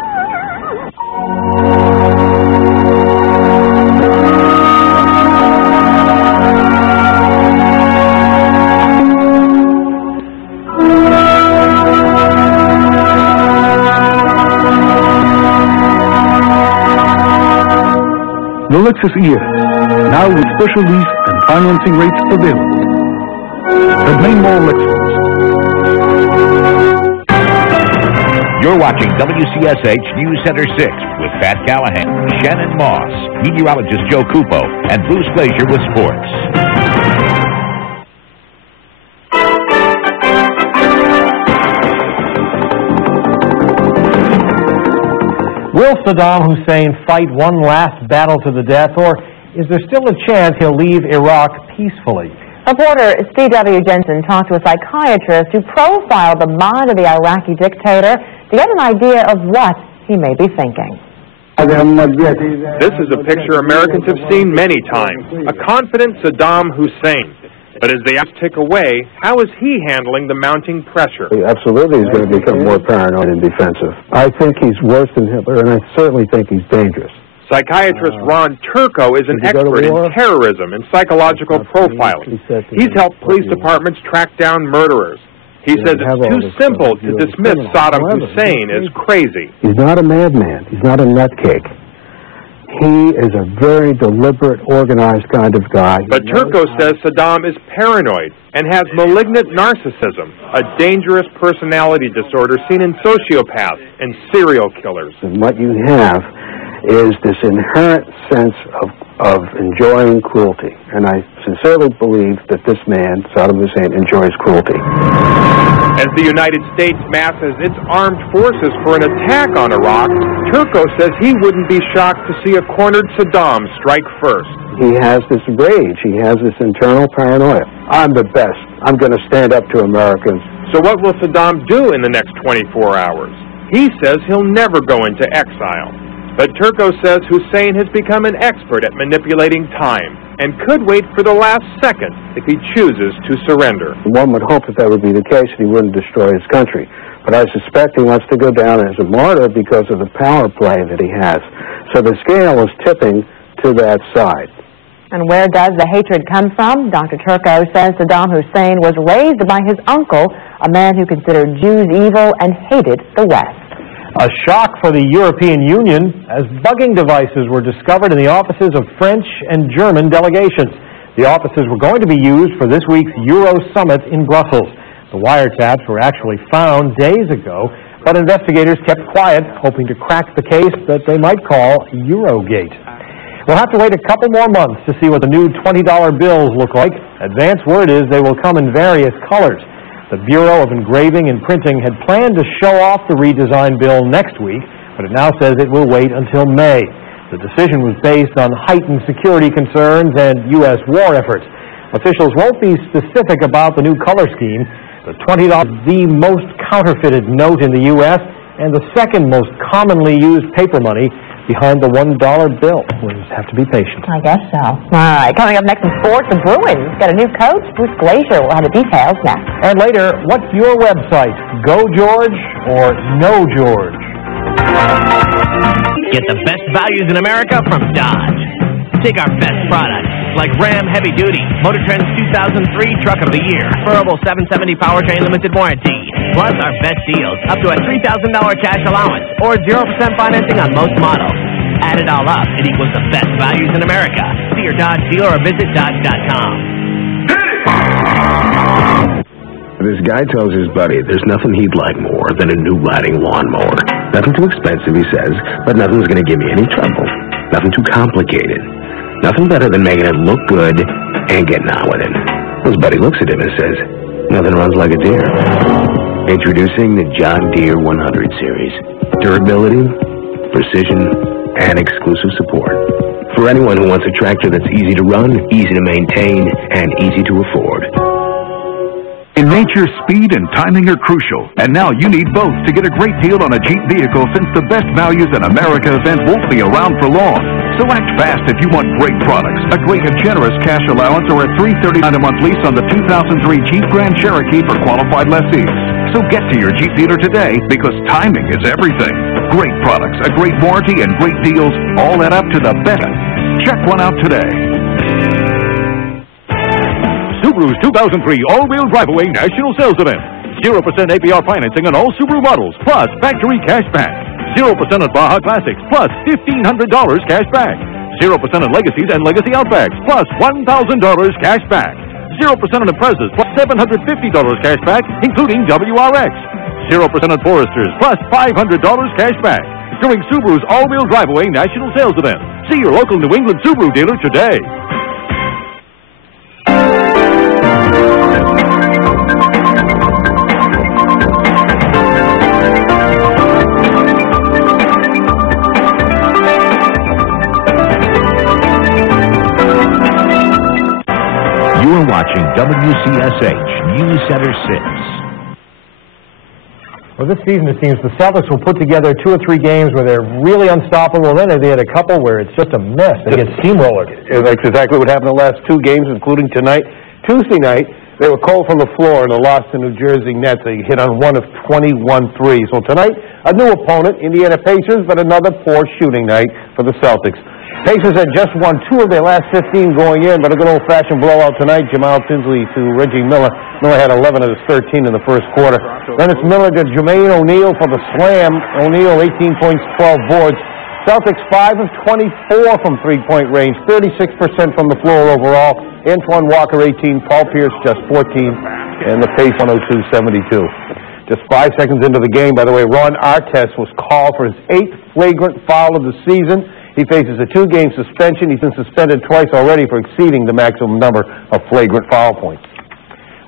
The Lexus ES, now with special lease and financing rates available. The main mall Lexus. You're watching WCSH News Center 6 with Pat Callahan, Shannon Moss, meteorologist Joe Cupo, and Bruce Glazier with sports. Will Saddam Hussein fight one last battle to the death, or is there still a chance he'll leave Iraq peacefully? Reporter Steve W. Jensen talked to a psychiatrist who profiled the mind of the Iraqi dictator to get an idea of what he may be thinking. This is a picture Americans have seen many times, a confident Saddam Hussein. But as the hours tick away, how is he handling the mounting pressure? Absolutely, he's going to become more paranoid and defensive. I think he's worse than Hitler, and I certainly think he's dangerous. Psychiatrist Ron Turco is an expert in terrorism and psychological profiling. He's helped police departments track down murderers. He says it's too simple to dismiss Saddam Hussein as crazy. He's not a madman. He's not a nutcake. He is a very deliberate, organized kind of guy. But Turco says Saddam is paranoid and has malignant narcissism, a dangerous personality disorder seen in sociopaths and serial killers. And what you have is this inherent sense of enjoying cruelty. And I sincerely believe that this man, Saddam Hussein, enjoys cruelty. As the United States masses its armed forces for an attack on Iraq, Turco says he wouldn't be shocked to see a cornered Saddam strike first. He has this rage. He has this internal paranoia. I'm the best. I'm going to stand up to Americans. So what will Saddam do in the next 24 hours? He says he'll never go into exile. But Turco says Hussein has become an expert at manipulating time and could wait for the last second if he chooses to surrender. One would hope that that would be the case and he wouldn't destroy his country. but I suspect he wants to go down as a martyr because of the power play that he has. So the scale is tipping to that side. And where does the hatred come from? Dr. Turco says Saddam Hussein was raised by his uncle, a man who considered Jews evil and hated the West. A shock for the European Union as bugging devices were discovered in the offices of French and German delegations. The offices were going to be used for this week's Euro summit in Brussels. The wiretaps were actually found days ago, but investigators kept quiet, hoping to crack the case that they might call Eurogate. We'll have to wait a couple more months to see what the new $20 bills look like. Advance word is they will come in various colors. The Bureau of Engraving and Printing had planned to show off the redesigned bill next week, but it now says it will wait until May. The decision was based on heightened security concerns and U.S. war efforts. Officials won't be specific about the new color scheme. The $20 is the most counterfeited note in the U.S. and the second most commonly used paper money behind the $1 bill. We'll just have to be patient. I guess so. All right, coming up next in sports, the Bruins got a new coach, Bruce Glacier. We'll have the details next. And later, what's your website? Go George or No George? Get the best values in America from Dodge. Take our best products, like Ram Heavy Duty, Motor Trend's 2003 Truck of the Year, Furable 770 Powertrain Limited Warranty, plus our best deals, up to a $3,000 cash allowance, or 0% financing on most models. Add it all up, it equals the best values in America. See your Dodge dealer or visit Dodge.com. This guy tells his buddy there's nothing he'd like more than a new riding lawnmower. Nothing too expensive, he says, but nothing's going to give me any trouble. Nothing too complicated. Nothing better than making it look good and getting on with it. His buddy looks at him and says, nothing runs like a deer. Introducing the John Deere 100 series. Durability, precision, and exclusive support. For anyone who wants a tractor that's easy to run, easy to maintain, and easy to afford. In nature, speed and timing are crucial, and now you need both to get a great deal on a Jeep vehicle since the Best Values in America event won't be around for long. So act fast if you want great products, a great and generous cash allowance, or a $339 a month lease on the 2003 Jeep Grand Cherokee for qualified lessees. So get to your Jeep dealer today, because timing is everything. Great products, a great warranty, and great deals all add up to the best. Check one out today. Subaru's 2003 all-wheel drive-away national sales event. 0% APR financing on all Subaru models, plus factory cash back. 0% on Baja Classics, plus $1,500 cash back. 0% on Legacies and Legacy Outbacks, plus $1,000 cash back. 0% on Imprezas, plus $750 cash back, including WRX. 0% on Foresters, plus $500 cash back. During Subaru's all-wheel drive-away national sales event. See your local New England Subaru dealer today. You are watching WCSH News Center 6. Well, this season, it seems, the Celtics will put together 2 or 3 games where they're really unstoppable. Then they had a couple where it's just a mess. They get steamrollered. That's exactly what happened the last 2 games, including tonight. Tuesday night, they were cold from the floor in a loss to New Jersey Nets. They hit on 1 of 21 threes. So tonight, a new opponent, Indiana Pacers, but another poor shooting night for the Celtics. Pacers had just won 2 of their last 15 going in, but a good old-fashioned blowout tonight. Jamal Tinsley to Reggie Miller. Miller had 11 of his 13 in the first quarter. Then it's Miller to Jermaine O'Neal for the slam. O'Neal, 18 points, 12 boards. Celtics 5 of 24 from three-point range, 36% from the floor overall. Antoine Walker, 18. Paul Pierce, just 14. And the pace, 102-72. Just 5 seconds into the game, by the way, Ron Artest was called for his 8th flagrant foul of the season. He faces a 2-game suspension. He's been suspended twice already for exceeding the maximum number of flagrant foul points.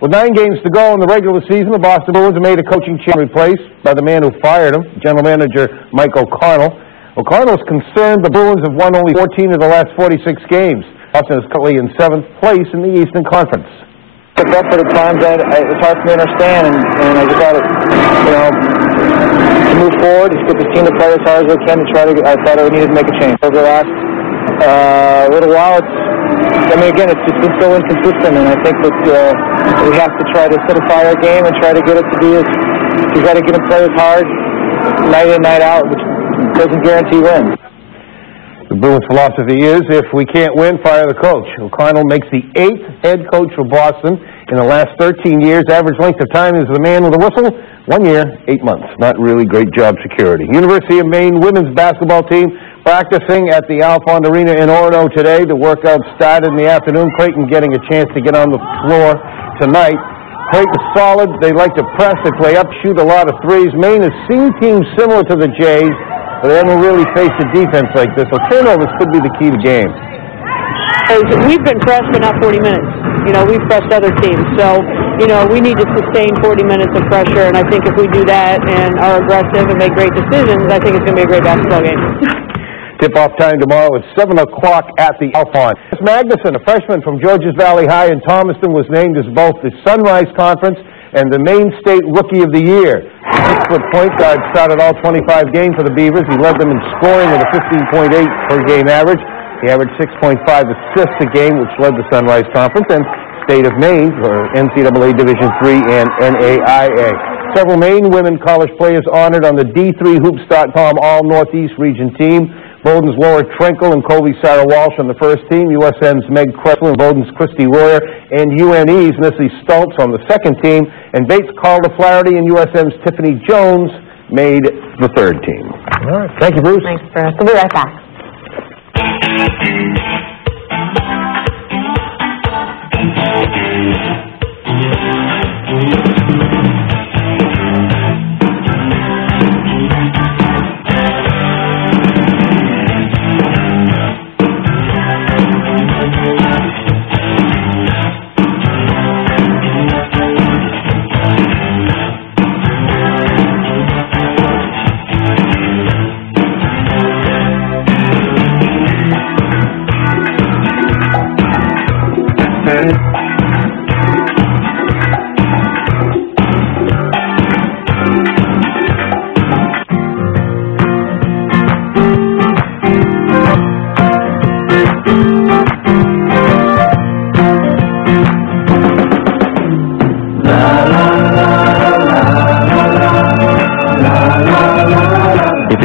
With 9 games to go in the regular season, the Boston Bruins have made a coaching change replaced by the man who fired him, General Manager Mike O'Connell. O'Connell's concerned the Bruins have won only 14 of the last 46 games. Boston is currently in 7th place in the Eastern Conference. Picked up at times that it's hard for me to understand, and I just thought it, to move forward, just get this team to play as hard as they can to try to. I thought I needed to make a change over the last little while. Again, it's just been so inconsistent, and I think that we have to try to solidify our game and try to get it to be as You got to get them players hard, night in, night out, which doesn't guarantee wins. The Bruins' philosophy is, if we can't win, fire the coach. O'Connell makes the 8th head coach for Boston in the last 13 years. Average length of time is the man with a whistle, 1 year, 8 months. Not really great job security. University of Maine women's basketball team practicing at the Alfond Arena in Orono today. The workout started in the afternoon. Creighton getting a chance to get on the floor tonight. Creighton's solid. They like to press. They play up, shoot a lot of threes. Maine has seen teams similar to the Jays, but they haven't really faced a defense like this. So turnovers could be the key to game. We've been pressed, but not 40 minutes. You know, we've pressed other teams. So, you know, we need to sustain 40 minutes of pressure, and I think if we do that and are aggressive and make great decisions, I think it's going to be a great basketball game. Tip-off time tomorrow at 7 o'clock at the Alfond. Magnuson, a freshman from Georges Valley High in Thomaston, was named as both the Sunrise Conference and the Maine State Rookie of the Year. The 6-foot point guard started all 25 games for the Beavers. He led them in scoring with a 15.8 per game average. He averaged 6.5 assists a game, which led the Sunrise Conference, and State of Maine for NCAA Division III and NAIA. Several Maine women college players honored on the D3Hoops.com All-Northeast Region team. Bowdoin's Laura Trenkle and Colby Sarah Walsh on the first team. USN's Meg Kressler and Bowdoin's Christy Royer. And UNE's Missy Stoltz on the second team. And Bates Calder Flaherty and USN's Tiffany Jones made the third team. All right. Thank you, Bruce. Thanks, Bruce. We'll be right back.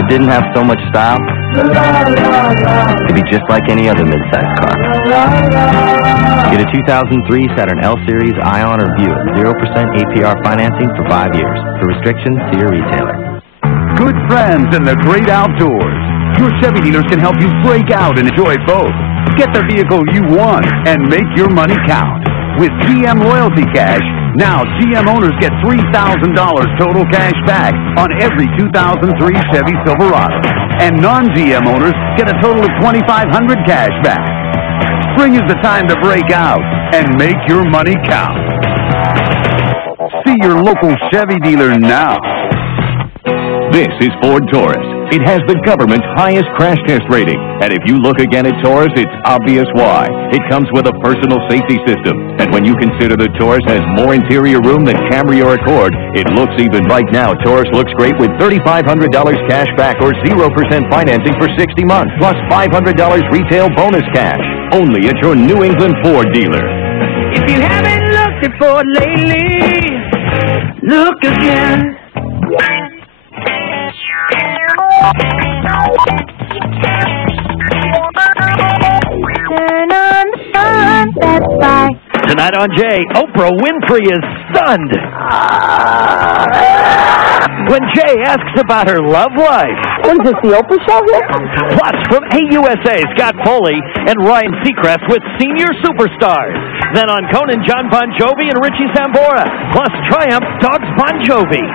Didn't have so much style, it'd be just like any other midsize car. Get a 2003 Saturn L Series Ion or View at 0% APR financing for 5 years. For restrictions, see your retailer. Good friends in the great outdoors. Your Chevy dealers can help you break out and enjoy both. Get the vehicle you want and make your money count. With GM Loyalty Cash, now GM owners get $3,000 total cash back on every 2003 Chevy Silverado. And non-GM owners get a total of $2,500 cash back. Spring is the time to break out and make your money count. See your local Chevy dealer now. This is Ford Taurus. It has the government's highest crash test rating. And if you look again at Taurus, it's obvious why. It comes with a personal safety system. And when you consider the Taurus has more interior room than Camry or Accord, it looks even. Right now, Taurus looks great with $3,500 cash back or 0% financing for 60 months, plus $500 retail bonus cash. Only at your New England Ford dealer. If you haven't looked at Ford lately, look again. Tonight on Jay, Oprah Winfrey is stunned when Jay asks about her love life. What is this, the Oprah show here? Plus, from AUSA, Scott Foley and Ryan Seacrest with senior superstars. Then on Conan, John Bon Jovi and Richie Sambora. Plus Triumph, Dogs Bon Jovi.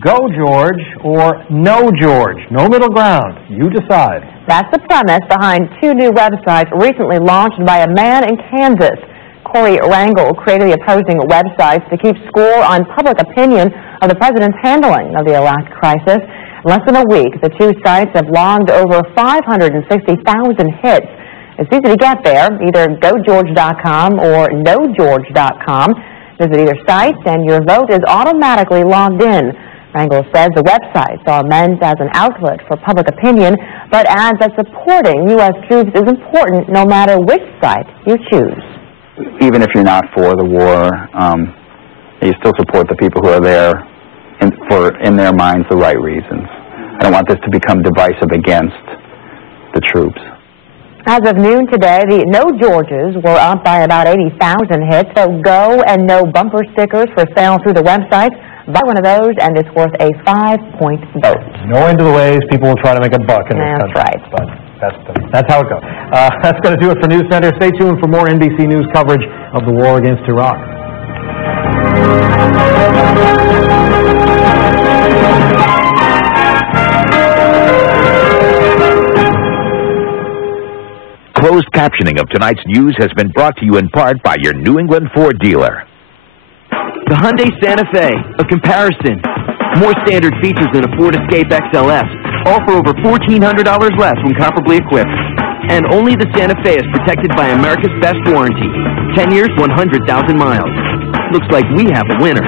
Go George or no George. No middle ground. You decide. That's the premise behind two new websites recently launched by a man in Kansas. Corey Rangel created the opposing websites to keep score on public opinion of the president's handling of the Iraq crisis. In less than a week, the two sites have logged over 560,000 hits. It's easy to get there, either GoGeorge.com or NoGeorge.com. Visit either site and your vote is automatically logged in. Rangel says the websites are meant as an outlet for public opinion, but adds that supporting U.S. troops is important no matter which site you choose. Even if you're not for the war, You still support the people who are there for, in their minds, the right reasons. I don't want this to become divisive against the troops. As of noon today, the No Georges were up by about 80,000 hits, so go and no bumper stickers for sale through the website. Buy one of those, and it's worth a 5-point vote. No end to the ways. People will try to make a buck in this country. That's right. But that's how it goes. That's going to do it for News Center. Stay tuned for more NBC News coverage of the war against Iraq. Closed captioning of tonight's news has been brought to you in part by your New England Ford dealer. The Hyundai Santa Fe, a comparison. More standard features than a Ford Escape XLS, all for over $1,400 less when comparably equipped. And only the Santa Fe is protected by America's best warranty. 10 years, 100,000 miles. Looks like we have a winner.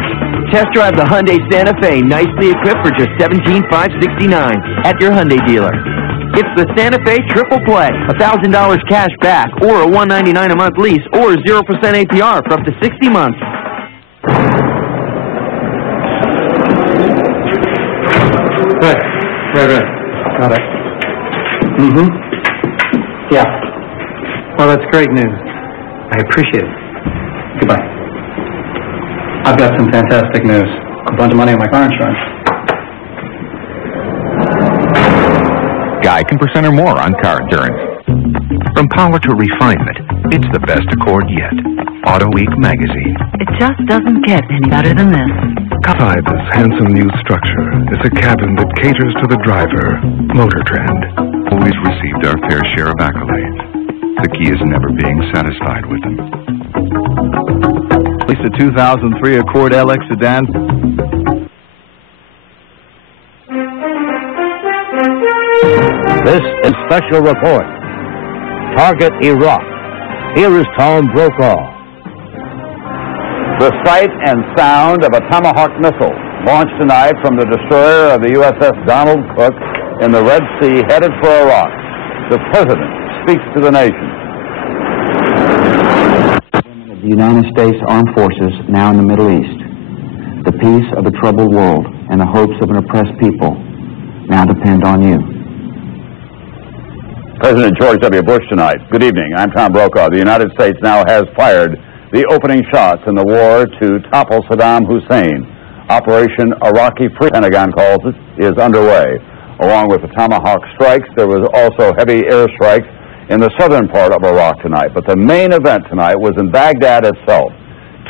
Test drive the Hyundai Santa Fe, nicely equipped for just $17,569 at your Hyundai dealer. It's the Santa Fe Triple Play. $1,000 cash back, or a $199 a month lease, or 0% APR for up to 60 months. Good. Very good. Got it. Mm-hmm. Yeah. Well, that's great news. I appreciate it. Goodbye. I've got some fantastic news. A bunch of money on my car insurance. Guy can percent or more on car insurance. From power to refinement, it's the best Accord yet. Auto Week magazine. It just doesn't get any better than this. Inside this handsome new structure is a cabin that caters to the driver. Motor Trend. Always received our fair share of accolades. The key is never being satisfied with them. At least a 2003 Accord LX sedan. This is Special Report. Target Iraq. Here is Tom Brokaw. The sight and sound of a Tomahawk missile launched tonight from the destroyer of the USS Donald Cook in the Red Sea headed for Iraq. The President speaks to the nation. The United States Armed Forces now in the Middle East. The peace of a troubled world and the hopes of an oppressed people now depend on you. President George W. Bush tonight. Good evening. I'm Tom Brokaw. The United States now has fired the opening shots in the war to topple Saddam Hussein. Operation Iraqi Free, Pentagon calls it, is underway. Along with the Tomahawk strikes, there was also heavy airstrikes in the southern part of Iraq tonight. But the main event tonight was in Baghdad itself.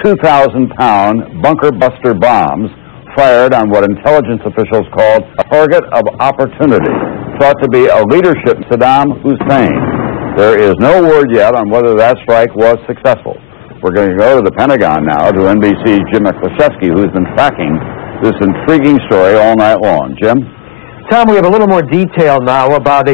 2,000-pound bunker buster bombs fired on what intelligence officials called a target of opportunity, thought to be a leadership Saddam Hussein. There is no word yet on whether that strike was successful. We're going to go to the Pentagon now, to NBC's Jim Miklashevsky, who's been tracking this intriguing story all night long. Jim? Tom, we have a little more detail now about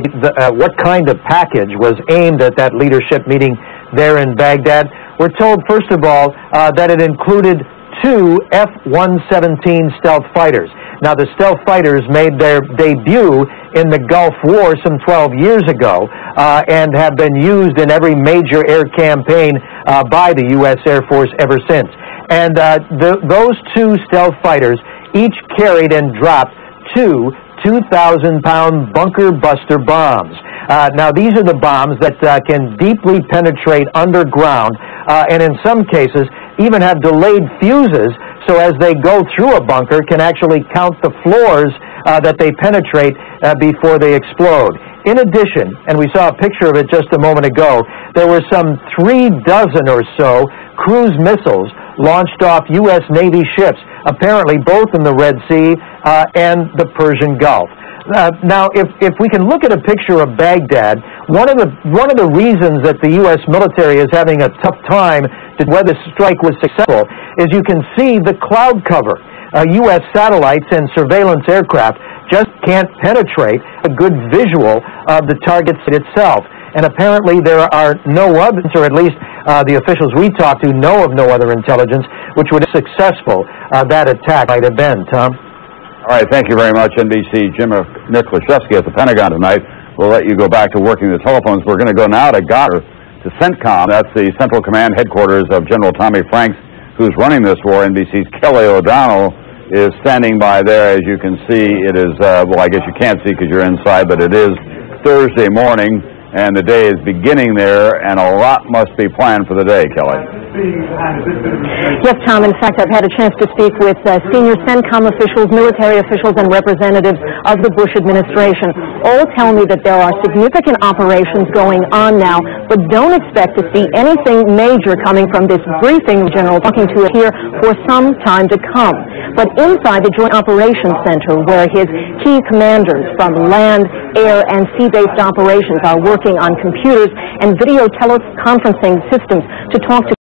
what kind of package was aimed at that leadership meeting there in Baghdad. We're told, first of all, that it included 2 F-117 stealth fighters. Now, the stealth fighters made their debut in the Gulf War some 12 years ago and have been used in every major air campaign by the U.S. Air Force ever since. And those 2 stealth fighters each carried and dropped 2 2,000-pound bunker buster bombs. Now, these are the bombs that can deeply penetrate underground and in some cases even have delayed fuses, so as they go through a bunker can actually count the floors that they penetrate before they explode. In addition, and we saw a picture of it just a moment ago, there were some 36 or so cruise missiles launched off U.S. Navy ships, apparently both in the Red Sea and the Persian Gulf. Now, if we can look at a picture of Baghdad, one of the reasons that the U.S. military is having a tough time to whether the strike was successful is you can see the cloud cover. U.S. satellites and surveillance aircraft just can't penetrate a good visual of the target itself. And apparently there are no others, or at least the officials we talked to know of no other intelligence which would have successful that attack might have been. Tom? All right, thank you very much, NBC Jim Miklashevsky at the Pentagon tonight. We'll let you go back to working the telephones. We're going to go now to Goddard, to CENTCOM. That's the Central Command headquarters of General Tommy Franks, who who's running this war. NBC's Kelly O'Donnell is standing by there. As you can see, it is, well, I guess you can't see because you're inside, but it is Thursday morning, and the day is beginning there, and a lot must be planned for the day, Kelly. Yes, Tom. In fact, I've had a chance to speak with senior CENTCOM officials, military officials, and representatives of the Bush administration. All tell me that there are significant operations going on now, but don't expect to see anything major coming from this briefing General talking to us here for some time to come. But inside the Joint Operations Center, where his key commanders from land, air, and sea-based operations are working on computers and video teleconferencing systems to talk to